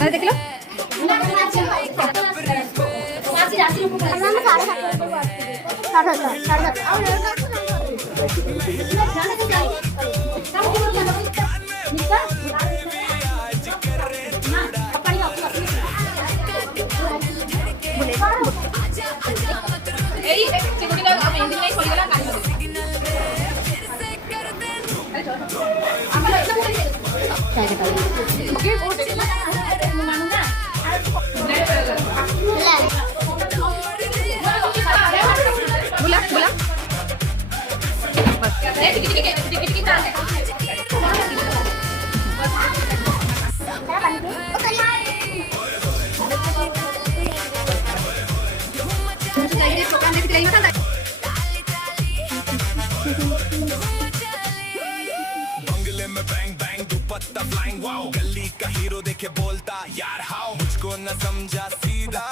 अरे देख लो बुला बुला बंगले में बैंग बैंग दुपट्टा फ्लाइंग वाओ गली का हीरो देखे बोलता यार हाउ मुझको न समझा सीधा